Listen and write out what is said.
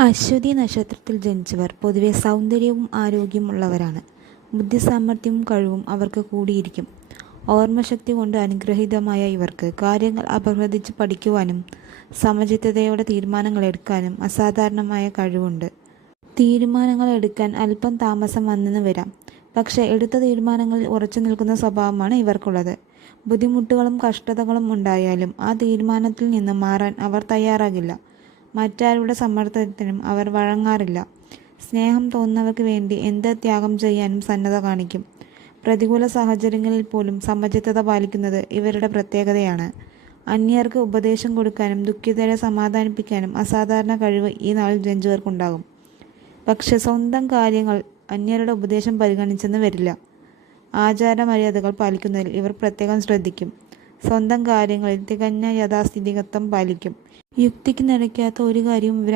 അശ്വതി നക്ഷത്രത്തിൽ ജനിച്ചവർ പൊതുവെ സൗന്ദര്യവും ആരോഗ്യവും ഉള്ളവരാണ്. ബുദ്ധിസാമർഥ്യവും കഴിവും അവർക്ക് കൂടിയിരിക്കും. ഓർമ്മശക്തി കൊണ്ട് അനുഗ്രഹീതമായ ഇവർക്ക് കാര്യങ്ങൾ അപഗ്രഥിച്ച് പഠിക്കുവാനും സമചിത്തതയോടെ തീരുമാനങ്ങൾ എടുക്കാനും അസാധാരണമായ കഴിവുണ്ട്. തീരുമാനങ്ങൾ എടുക്കാൻ അല്പം താമസം വന്നെന്ന് വരാം. പക്ഷേ എടുത്ത തീരുമാനങ്ങളിൽ ഉറച്ചു നിൽക്കുന്ന സ്വഭാവമാണ് ഇവർക്കുള്ളത്. ബുദ്ധിമുട്ടുകളും കഷ്ടതകളും ഉണ്ടായാലും ആ തീരുമാനത്തിൽ നിന്ന് മാറാൻ അവർ തയ്യാറാകില്ല. മറ്റാരുടെ സമ്മർദ്ദത്തിനും അവർ വഴങ്ങാറില്ല. സ്നേഹം തോന്നുന്നവർക്ക് വേണ്ടി എന്ത് ത്യാഗം ചെയ്യാനും സന്നദ്ധ കാണിക്കും. പ്രതികൂല സാഹചര്യങ്ങളിൽ പോലും സമചിത്തത പാലിക്കുന്നത് ഇവരുടെ പ്രത്യേകതയാണ്. അന്യർക്ക് ഉപദേശം കൊടുക്കാനും ദുഃഖിതരെ സമാധാനിപ്പിക്കാനും അസാധാരണ കഴിവ് ഈ നാളിൽ ജനിച്ചവർക്കുണ്ടാകും. പക്ഷെ സ്വന്തം കാര്യങ്ങൾ അന്യരുടെ ഉപദേശം പരിഗണിച്ചെന്ന് വരില്ല. ആചാരമര്യാദകൾ പാലിക്കുന്നതിൽ ഇവർ പ്രത്യേകം ശ്രദ്ധിക്കും. സ്വന്തം കാര്യങ്ങളിൽ തികഞ്ഞ യാഥാസ്ഥിതികത്വം പാലിക്കും. യുക്തിക്ക് നിരക്കാത്ത ഒരു കാര്യവും ഇവർ